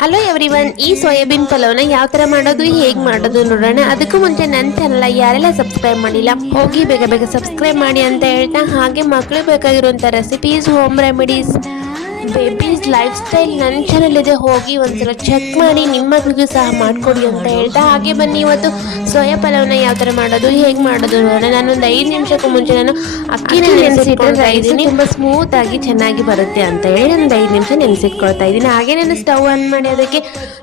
Hello everyone, ಈ soybean ಪಲಾವ್ನ ಯಾವ ಥರ ಮಾಡೋದು ಹೇಗೆ ಮಾಡೋದು ನೋಡೋಣ. ಅದಕ್ಕೂ ಮುಂಚೆ ನನ್ನ ಚಾನಲ್ ಯಾರೆಲ್ಲ ಸಬ್ಸ್ಕ್ರೈಬ್ ಮಾಡಿಲ್ಲ ಹೋಗಿ ಬೇಗ ಬೇಗ ಸಬ್ಸ್ಕ್ರೈಬ್ ಮಾಡಿ ಅಂತ ಹೇಳ್ತಾ, ಹಾಗೆ ಮಕ್ಕಳು ಬೇಕಾಗಿರುವಂಥ recipes, home remedies, babies life style ನನ್ನ ಚಾನಲ್ ಇದೆ, ಹೋಗಿ ಒಂದ್ಸಲ ಚೆಕ್ ಮಾಡಿ ನಿಮ್ಮ ಮಗಳಿಗೂ ಸಹ ಮಾಡಿಕೊಡಿ ಅಂತ ಹೇಳ್ತಾ, ಹಾಗೆ ಬನ್ನಿ ಇವತ್ತು ಸೋಯಾ ಪಲಾವ್ನ ಯಾವ ಥರ ಮಾಡೋದು ಹೇಗೆ ಮಾಡೋದು ನೋಡೋಣ. ನಾನೊಂದು 5 ನಿಮಿಷಕ್ಕೂ ಮುಂಚೆ ನಾನು ಅಕ್ಕಿನ ನೆನೆಸಿಟ್ರೆ ರೈಸ್ ತುಂಬ ಸ್ಮೂತ್ ಆಗಿ ಚೆನ್ನಾಗಿ ಬರುತ್ತೆ ಅಂತ ಹೇಳಿ ಒಂದು 5 ನಿಮಿಷ ನೆನೆಸಿಟ್ಕೊಳ್ತಾ ಇದ್ದೀನಿ. ಹಾಗೆ ನಾನು ಸ್ಟವ್ ಆನ್ ಮಾಡಿ ಅದಕ್ಕೆ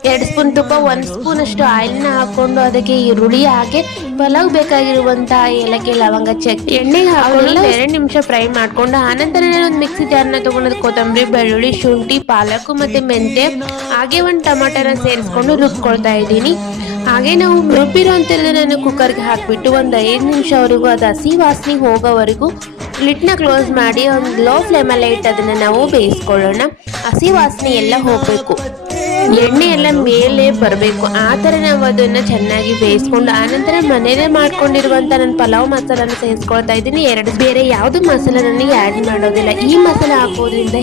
2 ಸ್ಪೂನ್ ತುಪ್ಪ, 1 ಸ್ಪೂನ್ ಅಷ್ಟು ಆಯಿಲ್ನ ಹಾಕೊಂಡು ಅದಕ್ಕೆ ಈರುಳ್ಳಿ, ಹಾಗೆ ಪಲಾವ್ ಬೇಕಾಗಿರುವಂತಹ ಏಲಕ್ಕಿ, ಲವಂಗ, ಚಕ್ಕೆ ಎಣ್ಣೆಗೆ ಹಾಕೊಂಡು 2 ನಿಮಿಷ ಫ್ರೈ ಮಾಡ್ಕೊಂಡು, ಆನಂತರ ನಾನು ಒಂದು ಮಿಕ್ಸಿ ಜಾರ್ನ ತೊಗೊಂಡು ಕೊತ್ತಂಬರಿ, ಬೆಳ್ಳುಳ್ಳಿ, ಶುಂಠಿ, ಪಾಲಕು ಮತ್ತೆ ಮೆಂತೆ, ಹಾಗೆ ಒಂದು ಟೊಮಾಟೋನ ಸೇರಿಸ್ಕೊಂಡು ರುಬ್ಕೊಳ್ತಾ ಇದ್ದೀನಿ. ಹಾಗೆ ನಾವು ರುಬ್ಬಿರೋ ಅಂತೆಲ್ಲ ನಾನು ಕುಕ್ಕರ್ಗೆ ಹಾಕಿಬಿಟ್ಟು ಒಂದು 5 ನಿಮಿಷವರೆಗೂ ಅದು ಹಸಿ ವಾಸನೆ ಹೋಗೋವರೆಗೂ ಲಿಡ್ನ ಕ್ಲೋಸ್ ಮಾಡಿ ಒಂದು ಲೋ ಫ್ಲೇಮಲ್ಲೇ ಇಟ್ಟು ಅದನ್ನು ನಾವು ಬೇಯಿಸ್ಕೊಳ್ಳೋಣ. ಹಸಿ ವಾಸನೆ ಎಲ್ಲ ಹೋಗಬೇಕು, ಎಣ್ಣೆ ಎಲ್ಲ ಮೇಲೆ ಬರಬೇಕು, ಆ ಥರ ನಾವು ಅದನ್ನು ಚೆನ್ನಾಗಿ ಬೇಯಿಸ್ಕೊಂಡು, ಆನಂತರ ಮನೇಲೆ ಮಾಡ್ಕೊಂಡಿರುವಂಥ ನಾನು ಪಲಾವ್ ಮಸಾಲನ ಸೇರಿಸ್ಕೊಳ್ತಾ ಇದ್ದೀನಿ. ಬೇರೆ ಯಾವುದು ಮಸಾಲ ನನಗೆ ಆ್ಯಡ್ ಮಾಡೋದಿಲ್ಲ. ಈ ಮಸಾಲ ಹಾಕೋದ್ರಿಂದ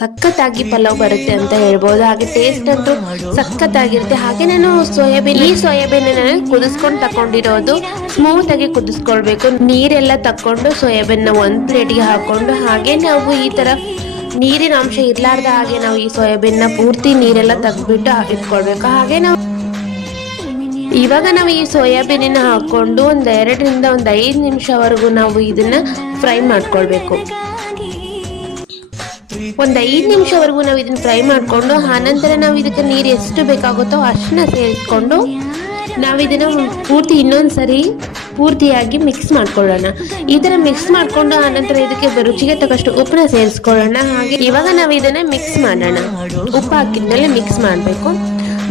ಸಖತ್ತಾಗಿ ಪಲಾವ್ ಬರುತ್ತೆ ಅಂತ ಹೇಳ್ಬೋದು. ಹಾಗೆ ಟೇಸ್ಟ್ ಅಂತೂ ಸಖತ್ತಾಗಿರುತ್ತೆ. ಹಾಗೆ ನಾನು ಸೋಯಾಬೀನ್ ನಾನು ಕುದಿಸ್ಕೊಂಡು ತಗೊಂಡಿರೋದು, ಸ್ಮೂತಾಗಿ ಕುದಿಸ್ಕೊಳ್ಬೇಕು. ನೀರೆಲ್ಲ ತಕ್ಕೊಂಡು ಸೋಯಾಬೀನ್ನ ಒಂದು ಪ್ಲೇಟ್ಗೆ ಹಾಕೊಂಡು, ಹಾಗೆ ನಾವು ಈ ಥರ ನೀರಿನ ಅಂಶ ಇರಲಾರ್ದ ಹಾಗೆ ನಾವು ಈ ಸೋಯಾಬೀನ್ನ ಪೂರ್ತಿ ನೀರೆಲ್ಲ ತೆಗೆದ್ಬಿಟ್ಟು ಇಟ್ಕೊಳ್ಬೇಕು. ಹಾಗೆ ಇವಾಗ ನಾವು ಈ ಸೋಯಾಬೀನನ್ನ ಹಾಕೊಂಡು ಒಂದು 2 ರಿಂದ 5 ನಿಮಿಷವರೆಗೂ ನಾವು ಇದನ್ನ ಫ್ರೈ ಮಾಡ್ಕೊಳ್ಬೇಕು. ಒಂದು 5 ನಿಮಿಷವರೆಗೂ ನಾವು ಇದನ್ನ ಫ್ರೈ ಮಾಡಿಕೊಂಡು, ಆನಂತರ ನಾವು ಇದಕ್ಕೆ ನೀರು ಎಷ್ಟು ಬೇಕಾಗುತ್ತೋ ಅಷ್ಟನ್ನ ಸೇರಿಸ್ಕೊಂಡು ನಾವು ಇದನ್ನು ಇನ್ನೊಂದು ಸರಿ ಪೂರ್ತಿಯಾಗಿ ಮಿಕ್ಸ್ ಮಾಡ್ಕೊಳ್ಳೋಣ. ಈ ಥರ ಮಿಕ್ಸ್ ಮಾಡಿಕೊಂಡು, ಆನಂತರ ಇದಕ್ಕೆ ರುಚಿಗೆ ತಕ್ಕಷ್ಟು ಉಪ್ಪನ್ನ ಸೇರಿಸ್ಕೊಳ್ಳೋಣ. ಹಾಗೆ ಇವಾಗ ನಾವು ಇದನ್ನು ಮಿಕ್ಸ್ ಮಾಡೋಣ. ಉಪ್ಪು ಹಾಕಿದ್ಮೇಲೆ ಮಿಕ್ಸ್ ಮಾಡಬೇಕು.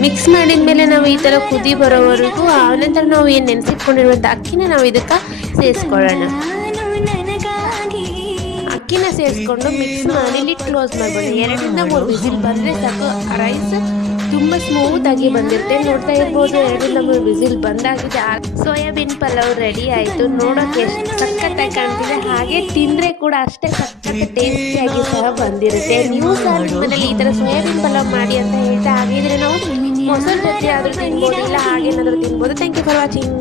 ಮಿಕ್ಸ್ ಮಾಡಿದ್ಮೇಲೆ ನಾವು ಈ ಥರ ಕುದಿ ಬರೋವರೆಗೂ, ಆನಂತರ ನಾವು ಏನು ನೆನೆಸಿಟ್ಕೊಂಡಿರುವಂಥ ಅಕ್ಕಿನ ನಾವು ಇದಕ್ಕೆ ಸೇರಿಸ್ಕೊಳ್ಳೋಣ. ಅಕ್ಕಿನ ಸೇರಿಸ್ಕೊಂಡು ಮಿಕ್ಸ್ ಮಾಡಿ ಲಿಡ್ ಕ್ಲೋಸ್ ಮಾಡ್ಬೋದು. 2 ರಿಂದ 3 ವಿಸಿಲ್ ಬಂದರೆ ಸಾಕು. ರೈಸ್ ತುಂಬ ಸ್ಮೂತ್ ಆಗಿ ಬಂದಿರುತ್ತೆ. ನೋಡ್ತಾ ಇರ್ಬೋದು, 2 ರಿಂದ 3 ವಿಸಿಲ್ ಬಂದಾಗಿದೆ. ಸೋಯಾಬೀನ್ ಪಲಾವ್ ರೆಡಿ ಆಯಿತು. ನೋಡೋಕೆ ಎಷ್ಟು ಸಖತ್ತಾಗಿ ಕಾಣ್ತಿದೆ, ಹಾಗೆ ತಿಂದರೆ ಕೂಡ ಅಷ್ಟೇ ಸಖತ್ ಟೇಸ್ಟಿಯಾಗಿ ಸಹ ಬಂದಿರುತ್ತೆ. ನೀವು ಸಹ ಮನೇಲಿ ಈ ಥರ ಸೋಯಾಬೀನ್ ಪಲಾವ್ ಮಾಡಿ ಅಂತ ಹೇಳ್ತಾ, ಹಾಗಿದ್ರೆ ನಾವು ಮೊಸರು ಜೊತೆ ಆದರೂ ತಿನ್ಬೋದು, ಇಲ್ಲ ಹಾಗೇನಾದರೂ ತಿನ್ಬೋದು. Thank you for watching.